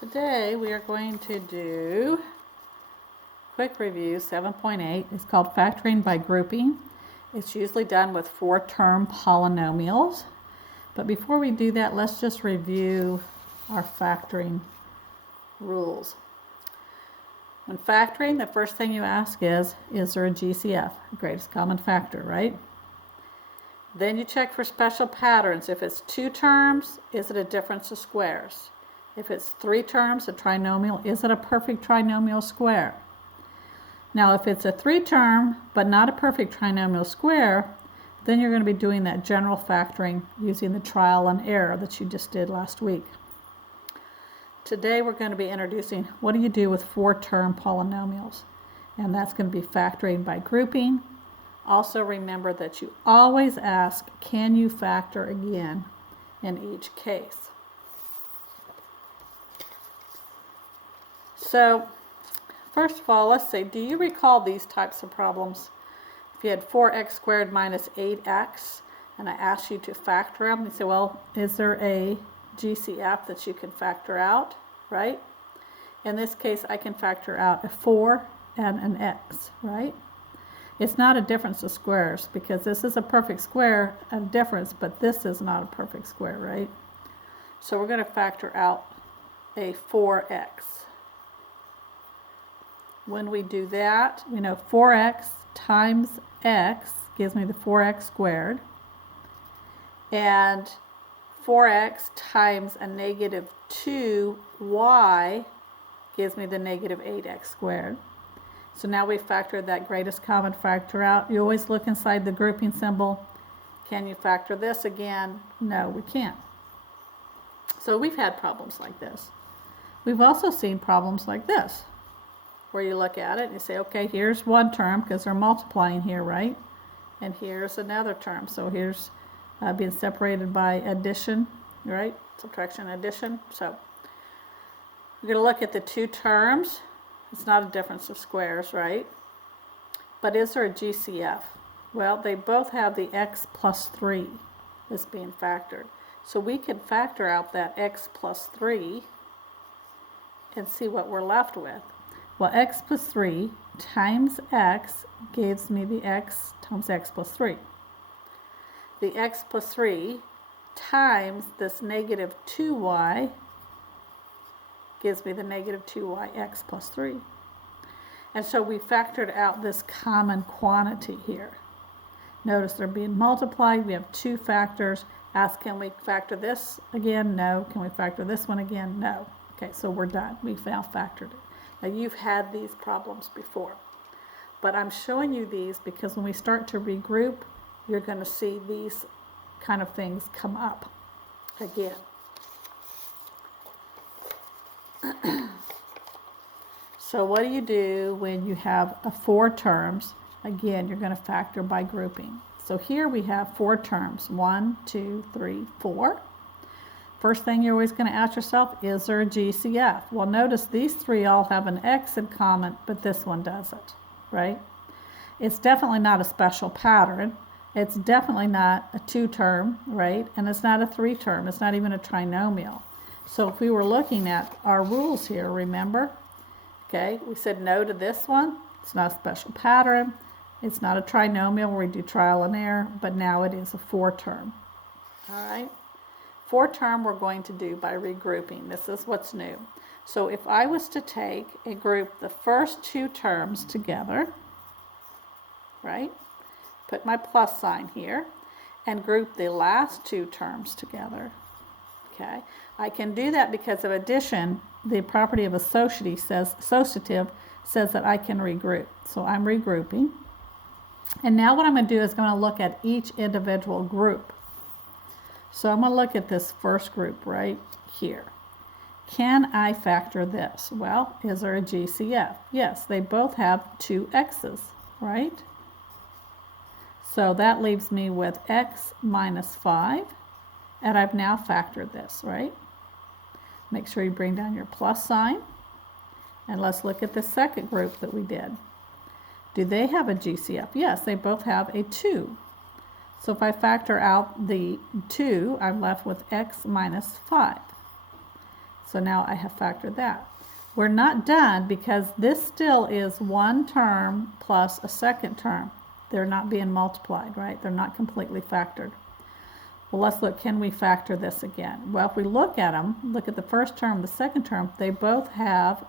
Today we are going to do quick review 7.8. It's called factoring by grouping. It's usually done with 4-term polynomials. But before we do that, let's just review our factoring rules. When factoring, the first thing you ask is there a GCF, greatest common factor, right? Then you check for special patterns. If it's 2 terms, is it a difference of squares? If it's 3 terms, a trinomial, is it a perfect trinomial square? Now, if it's a 3-term, but not a perfect trinomial square, then you're going to be doing that general factoring using the trial and error that you just did last week. Today, we're going to be introducing what do you do with 4-term polynomials? And that's going to be factoring by grouping. Also, remember that you always ask, can you factor again in each case? So, first of all, let's see, do you recall these types of problems? If you had 4x squared minus 8x, and I asked you to factor them, you say, well, is there a GCF that you can factor out, right? In this case, I can factor out a 4 and an x, right? It's not a difference of squares because this is a perfect square, a difference, but this is not a perfect square, right? So we're going to factor out a 4x. When we do that, we know 4x times x gives me the 4x squared. And 4x times a negative 2y gives me the negative 8x squared. So now we factored that greatest common factor out. You always look inside the grouping symbol. Can you factor this again? No, we can't. So we've had problems like this. We've also seen problems like this, where you look at it and you say, okay, here's one term because they're multiplying here, right? And here's another term. So here's being separated by addition, right? Subtraction, addition. So we're going to look at the 2 terms. It's not a difference of squares, right? But is there a GCF? Well, they both have the x plus 3 is being factored. So we can factor out that x plus 3 and see what we're left with. Well, x plus 3 times x gives me the x times x plus 3. The x plus 3 times this negative 2y gives me the negative 2yx plus 3. And so we factored out this common quantity here. Notice they're being multiplied. We have 2 factors. Ask, can we factor this again? No. Can we factor this one again? No. Okay, so we're done. We've now factored it. Now, you've had these problems before, but I'm showing you these because when we start to regroup, you're going to see these kind of things come up again. So what do you do when you have 4 terms? Again, you're going to factor by grouping. So here we have 4 terms, 1, 2, 3, 4. First thing you're always going to ask yourself, is there a GCF? Well, notice these 3 all have an x in common, but this one doesn't, right? It's definitely not a special pattern. It's definitely not a 2-term, right? And it's not a 3-term. It's not even a trinomial. So if we were looking at our rules here, remember? Okay, we said no to this one. It's not a special pattern. It's not a trinomial where we do trial and error, but now it is a 4-term. All right? 4-term we're going to do by regrouping. This is what's new. So if I was to take and group the first 2 terms together, right? Put my plus sign here and group the last 2 terms together. Okay? I can do that because of addition. The property of associative says that I can regroup. So I'm regrouping. And now what I'm going to do is I'm going to look at each individual group. So I'm going to look at this first group right here. Can I factor this? Well, is there a GCF? Yes, they both have 2 x's, right? So that leaves me with x minus 5, and I've now factored this, right? Make sure you bring down your plus sign, and let's look at the second group that we did. Do they have a GCF? Yes, they both have a 2. So if I factor out the 2, I'm left with x minus 5. So now I have factored that. We're not done because this still is one term plus a second term. They're not being multiplied, right? They're not completely factored. Well, let's look, can we factor this again? Well, if we look at them, look at the first term, the second term, they both have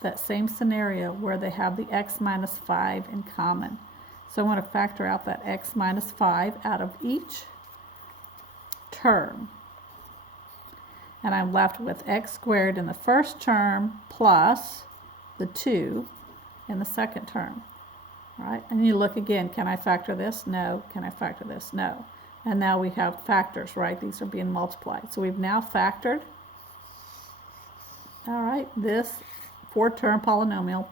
that same scenario where they have the x minus 5 in common. So I want to factor out that x minus 5 out of each term. And I'm left with x squared in the first term plus the 2 in the second term. All right, and you look again, can I factor this? No. Can I factor this? No. And now we have factors, right? These are being multiplied. So we've now factored, all right, this 4-term polynomial,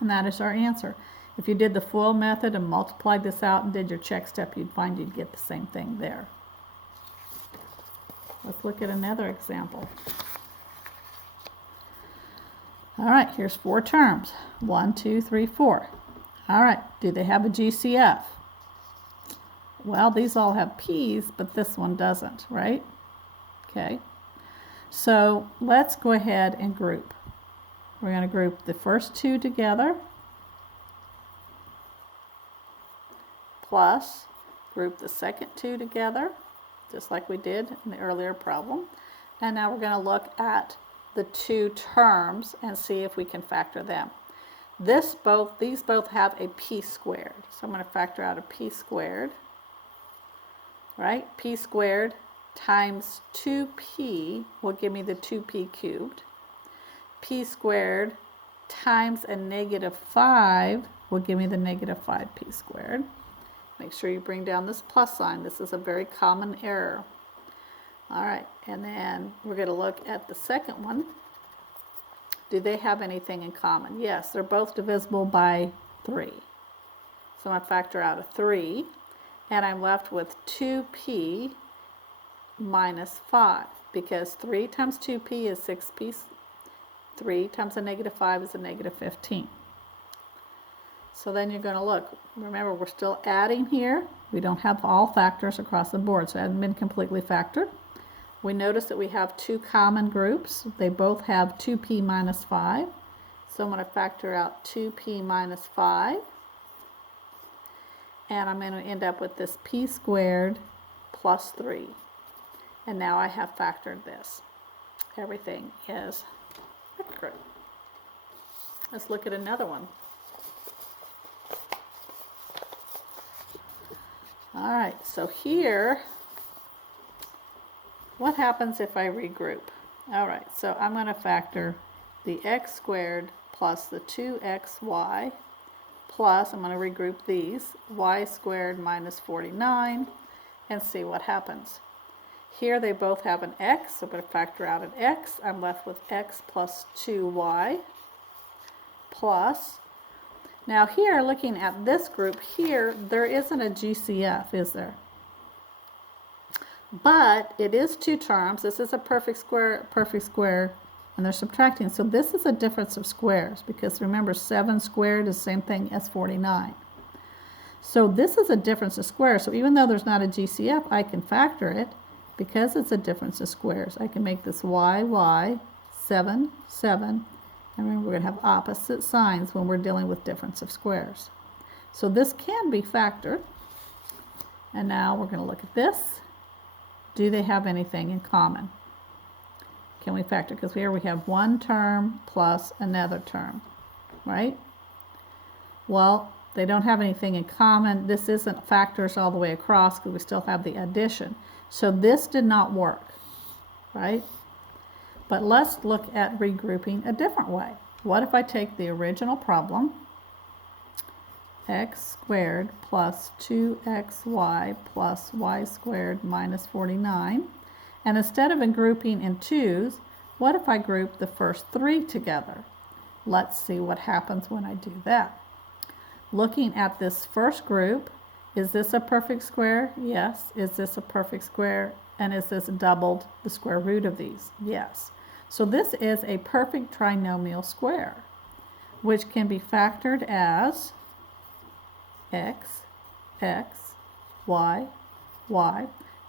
and that is our answer. If you did the FOIL method and multiplied this out and did your check step, you'd find you'd get the same thing there. Let's look at another example. All right, here's 4 terms. 1, 2, 3, 4. All right, do they have a GCF? Well, these all have P's, but this one doesn't, right? Okay. So let's go ahead and group. We're going to group the first 2 together, plus group the second 2 together, just like we did in the earlier problem. And now we're going to look at the 2 terms and see if we can factor them. These both have a p squared. So I'm going to factor out a p squared, right? P squared times 2p will give me the 2p cubed. P squared times a negative 5 will give me the negative 5p squared. Make sure you bring down this plus sign. This is a very common error. All right, and then we're going to look at the second one. Do they have anything in common? Yes, they're both divisible by 3. So I'm going to factor out a 3, and I'm left with 2p minus 5, because 3 times 2p is 6p. 3 times a negative 5 is a negative 15. So then you're going to look. Remember, we're still adding here. We don't have all factors across the board, so it hasn't been completely factored. We notice that we have 2 common groups. They both have 2p minus 5. So I'm going to factor out 2p minus 5. And I'm going to end up with this p squared plus 3. And now I have factored this. Everything is accurate. Let's look at another one. All right, so here, what happens if I regroup? All right, so I'm going to factor the x squared plus the 2xy plus, I'm going to regroup these, y squared minus 49, and see what happens. Here they both have an x, so I'm going to factor out an x. I'm left with x plus 2y plus, now here, looking at this group here, there isn't a GCF, is there? But it is 2 terms. This is a perfect square, and they're subtracting. So this is a difference of squares, because remember, 7 squared is the same thing as 49. So this is a difference of squares. So even though there's not a GCF, I can factor it because it's a difference of squares. I can make this y, 7, 7. And remember, we're going to have opposite signs when we're dealing with difference of squares. So this can be factored. And now we're going to look at this. Do they have anything in common? Can we factor? Because here we have 1 term plus another term, right? Well, they don't have anything in common. This isn't factors all the way across because we still have the addition. So this did not work, right? But let's look at regrouping a different way. What if I take the original problem, x squared plus 2xy plus y squared minus 49, and instead of grouping in 2's, what if I group the first 3 together? Let's see what happens when I do that. Looking at this first group, is this a perfect square? Yes. Is this a perfect square? And is this doubled the square root of these? Yes. So this is a perfect trinomial square, which can be factored as x, y.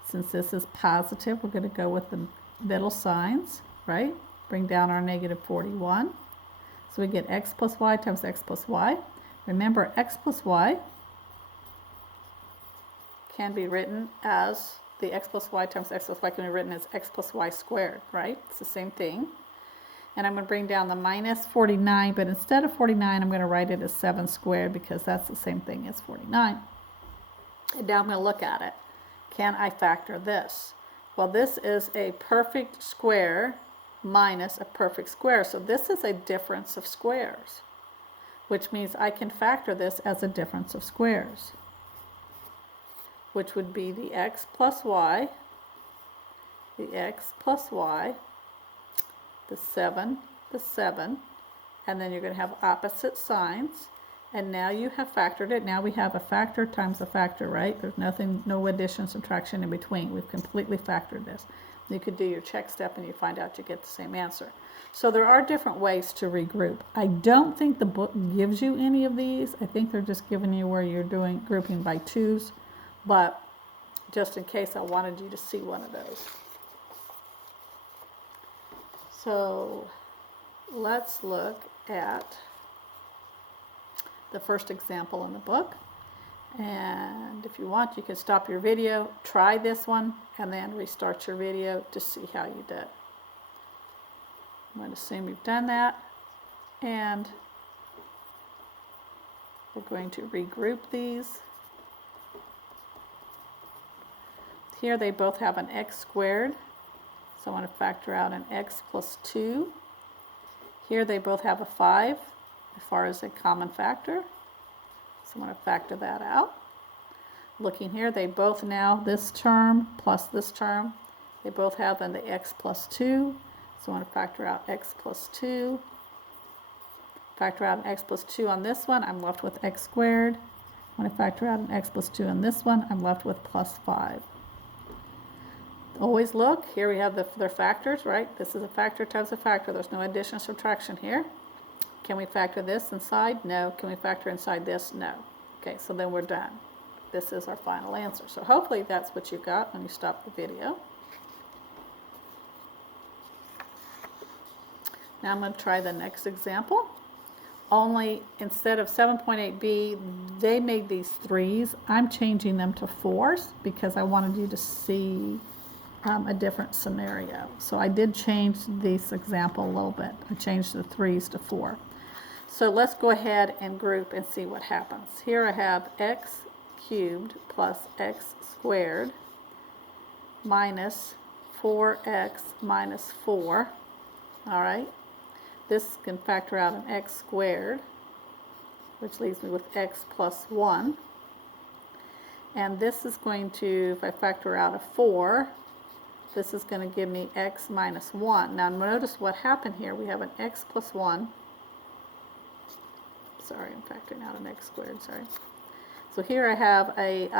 Since this is positive, we're going to go with the middle signs. right? Bring down our negative 41. So we get x plus y times x plus y. Remember, x plus y can be written as, the x plus y times x plus y can be written as x plus y squared, right? It's the same thing. And I'm going to bring down the minus 49, but instead of 49, I'm going to write it as 7 squared because that's the same thing as 49. And now I'm going to look at it. Can I factor this? Well, this is a perfect square minus a perfect square. So this is a difference of squares, which means I can factor this as a difference of squares, which would be the x plus y, the 7, and then you're going to have opposite signs. And now you have factored it. Now we have a factor times a factor, right? There's nothing, no addition, subtraction in between. We've completely factored this. You could do your check step and you find out you get the same answer. So there are different ways to regroup. I don't think the book gives you any of these. I think they're just giving you where you're doing grouping by twos, but just in case, I wanted you to see one of those. So let's look at the first example in the book. And if you want, you can stop your video, try this one, and then restart your video to see how you did. I'm going to assume you've done that. And we're going to regroup these. Here they both have an x squared. So I want to factor out an x plus 2. Here they both have a 5 as far as a common factor. So I'm going to factor that out. Looking here, they both now, this term plus this term, they both have then the x plus 2. So I want to factor out x plus 2. Factor out an x plus 2 on this one, I'm left with x squared. When I factor out an x plus 2 on this one, I'm left with plus 5. Always look, here we have their factors, right? This is a factor times a factor. There's no addition or subtraction here. Can we factor this inside? No. Can we factor inside this? No. Okay, so then we're done. This is our final answer. So hopefully that's what you got when you stop the video. Now I'm going to try the next example. Only instead of 7.8b, they made these 3s. I'm changing them to 4s because I wanted you to see a different scenario. So I did change this example a little bit. I changed the 3s to 4. So let's go ahead and group and see what happens. Here I have x cubed plus x squared minus 4x minus 4. All right. This can factor out an x squared, which leaves me with x plus 1. And this is going to, if I factor out a 4, this is going to give me x minus 1. Now notice what happened here. We have an x plus 1. Sorry, I'm factoring out an x squared, sorry. So here I have a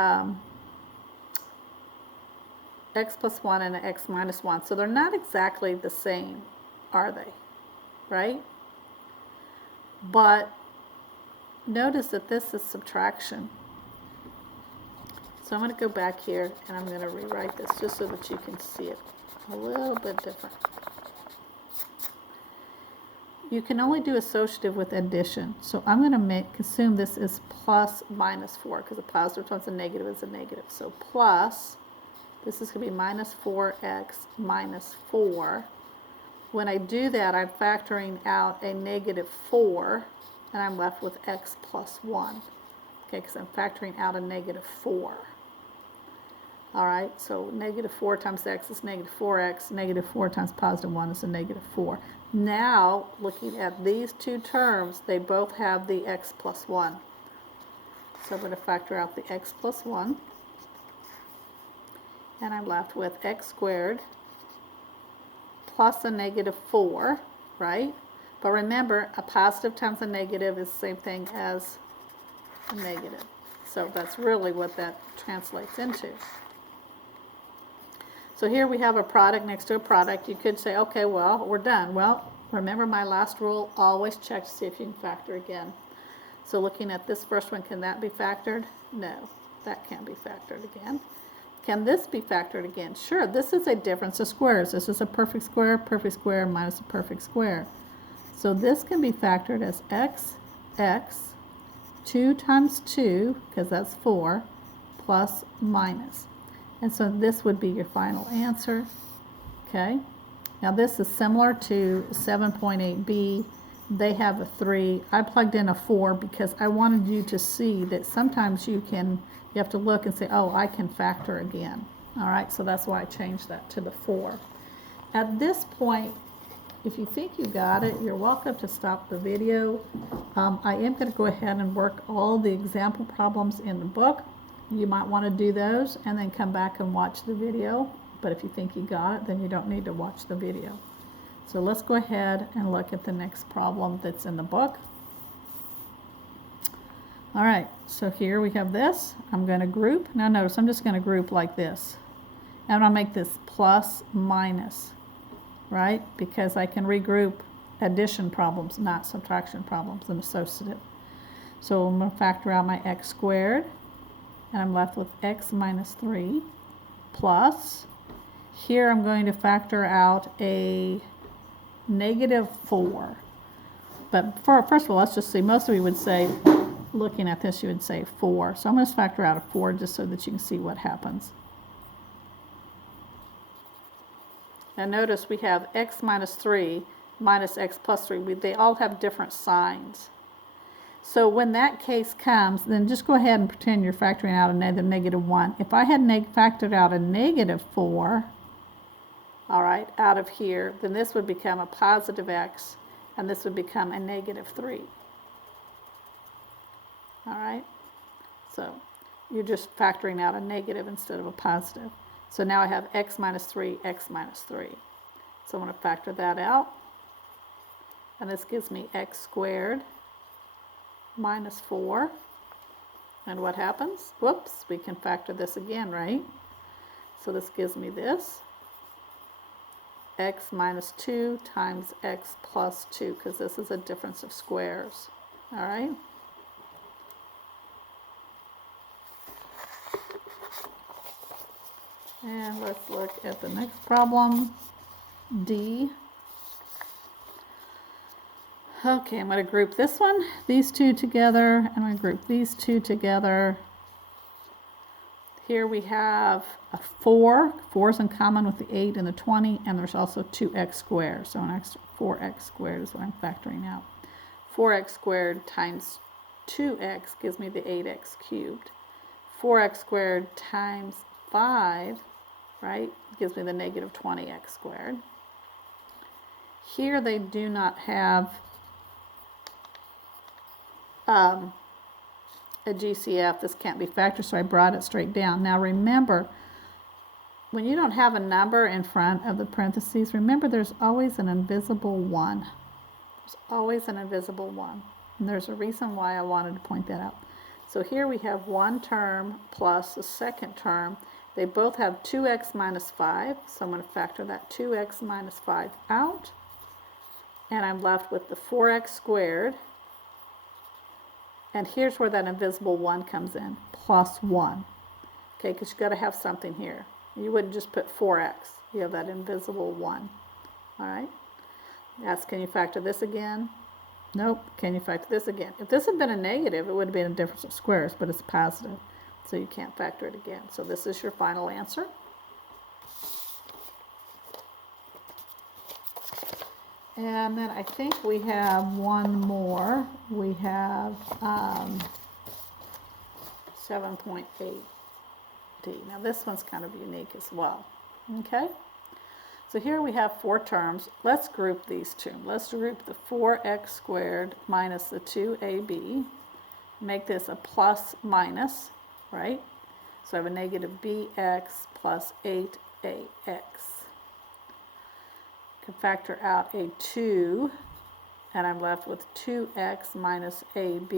x plus 1 and an x minus 1. So they're not exactly the same, are they? Right? But notice that this is subtraction. So I'm going to go back here and I'm going to rewrite this just so that you can see it a little bit different. You can only do associative with addition. So I'm going to assume this is plus minus 4 because a positive times a negative is a negative. So plus, this is going to be minus 4x minus 4. When I do that, I'm factoring out a negative 4 and I'm left with x plus 1. Okay, because I'm factoring out a negative 4. All right, so negative 4 times x is negative 4x. Negative 4 times positive 1 is a negative 4. Now, looking at these two terms, they both have the x plus 1. So I'm going to factor out the x plus 1. And I'm left with x squared plus a negative 4, right? But remember, a positive times a negative is the same thing as a negative. So that's really what that translates into. So here we have a product next to a product. You could say, okay, well, we're done. Well, remember my last rule, always check to see if you can factor again. So looking at this first one, can that be factored? No, that can't be factored again. Can this be factored again? Sure, this is a difference of squares. This is a perfect square minus a perfect square. So this can be factored as x, 2 times 2, because that's 4, plus minus. And so this would be your final answer. Okay. Now this is similar to 7.8b. They have a 3. I plugged in a 4 because I wanted you to see that sometimes you have to look and say, oh, I can factor again. All right, so that's why I changed that to the 4. At this point, if you think you got it, you're welcome to stop the video. I am going to go ahead and work all the example problems in the book. You might want to do those and then come back and watch the video. But if you think you got it, then you don't need to watch the video. So let's go ahead and look at the next problem that's in the book. All right, so here we have this. I'm going to group. Now notice, I'm just going to group like this. I'm going to make this plus minus, right? Because I can regroup addition problems, not subtraction problems, and associative. So I'm going to factor out my x squared, and I'm left with x minus 3 plus, here I'm going to factor out a negative 4. But first of all, let's just see, most of you would say, looking at this, you would say 4. So I'm going to factor out a 4 just so that you can see what happens. Now notice we have x minus 3 minus x plus 3. They all have different signs. So when that case comes, then just go ahead and pretend you're factoring out another negative 1. If I had factored out a negative 4, all right, out of here, then this would become a positive x, and this would become a negative 3. All right, so you're just factoring out a negative instead of a positive. So now I have x minus 3, x minus 3. So I'm going to factor that out, and this gives me x squared minus 4. And what happens? Whoops, we can factor this again, right? So this gives me this. X minus 2 times x plus 2, because this is a difference of squares. All right? And let's look at the next problem, D. Okay, I'm going to group this one, these two together, and I'm going to group these two together. Here we have a 4. 4 is in common with the 8 and the 20, and there's also 2x squared. So an extra 4x squared is what I'm factoring out. 4x squared times 2x gives me the 8x cubed. 4x squared times 5, right, gives me the negative 20x squared. Here they do not have a GCF. This can't be factored, so I brought it straight down. Now remember, when you don't have a number in front of the parentheses, remember there's always an invisible 1. There's always an invisible 1. And there's a reason why I wanted to point that out. So here we have one term plus a second term. They both have 2x minus 5, so I'm going to factor that 2x minus 5 out. And I'm left with the 4x squared. And here's where that invisible 1 comes in, plus 1. Okay, because you've got to have something here. You wouldn't just put 4x. You have that invisible 1. All right? Ask, can you factor this again? Nope. Can you factor this again? If this had been a negative, it would have been a difference of squares, but it's positive, so you can't factor it again. So this is your final answer. And then I think we have one more. We have 7.8D. Now this one's kind of unique as well. Okay? So here we have 4 terms. Let's group these two. Let's group the 4x squared minus the 2ab. Make this a plus minus, right? So I have a negative bx plus 8ax. Can factor out a 2, and I'm left with 2x minus ab.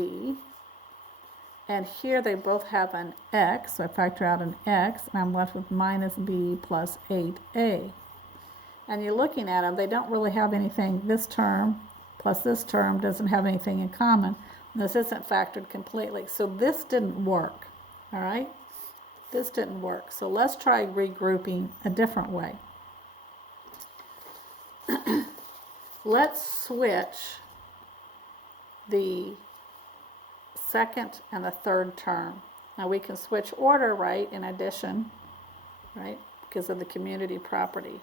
And here they both have an x, so I factor out an x, and I'm left with minus b plus 8a. And you're looking at them, they don't really have anything. This term plus this term doesn't have anything in common. This isn't factored completely, so this didn't work, all right? This didn't work. So let's try regrouping a different way. Let's switch the second and the third term. Now we can switch order, right, in addition, right, because of the community property.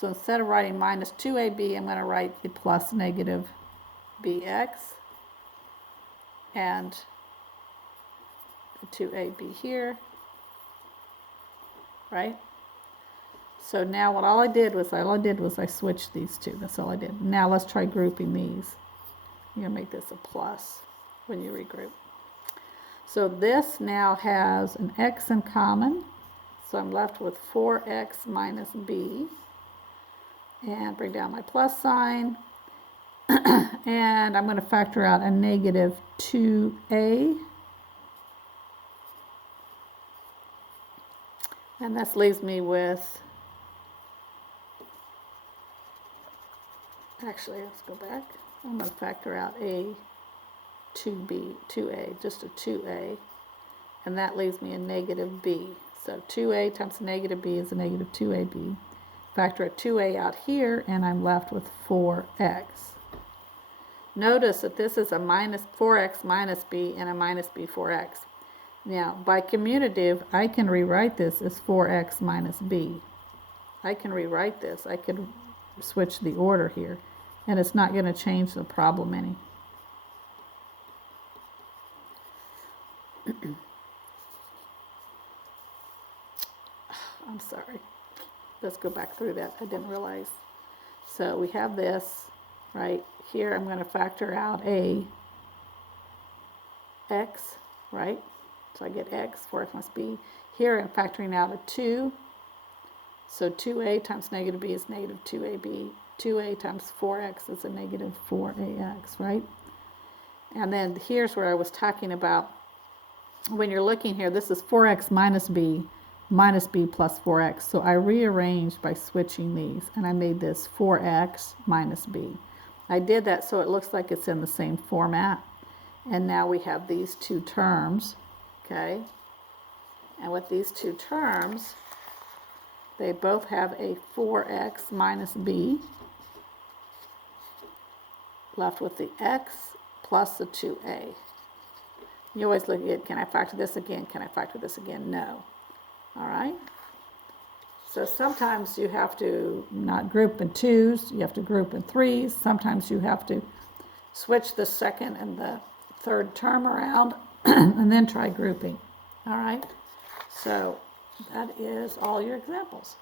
So instead of writing minus 2ab, I'm going to write the plus negative bx and the 2ab here, right? So now all I did was I switched these two. That's all I did. Now let's try grouping these. You're going to make this a plus when you regroup. So this now has an x in common. So I'm left with 4x minus b. And bring down my plus sign. And I'm going to factor out a negative 2a. And this leaves me with, actually, let's go back. I'm going to factor out a 2a, just a 2a. And that leaves me a negative b. So 2a times negative b is a negative 2ab. Factor a 2a out here, and I'm left with 4x. Notice that this is a minus 4x minus b and a minus b 4x. Now, by commutative, I can rewrite this as 4x minus b. I can rewrite this. I could switch the order here, and it's not going to change the problem any. I'm sorry. Let's go back through that. I didn't realize. So we have this right here. I'm going to factor out a x, right? So I get x, 4x must be. Here I'm factoring out a 2. So 2a times negative b is negative 2ab. 2a times 4x is a negative 4ax, right? And then here's where I was talking about, when you're looking here, this is 4x minus b plus 4x. So I rearranged by switching these, and I made this 4x minus b. I did that so it looks like it's in the same format. And now we have these two terms, okay? And with these two terms, they both have a 4x minus b, left with the x plus the 2a. You always look at, can I factor this again? Can I factor this again? No. All right? So sometimes you have to not group in twos, you have to group in threes. Sometimes you have to switch the second and the third term around and then try grouping. All right? So that is all your examples.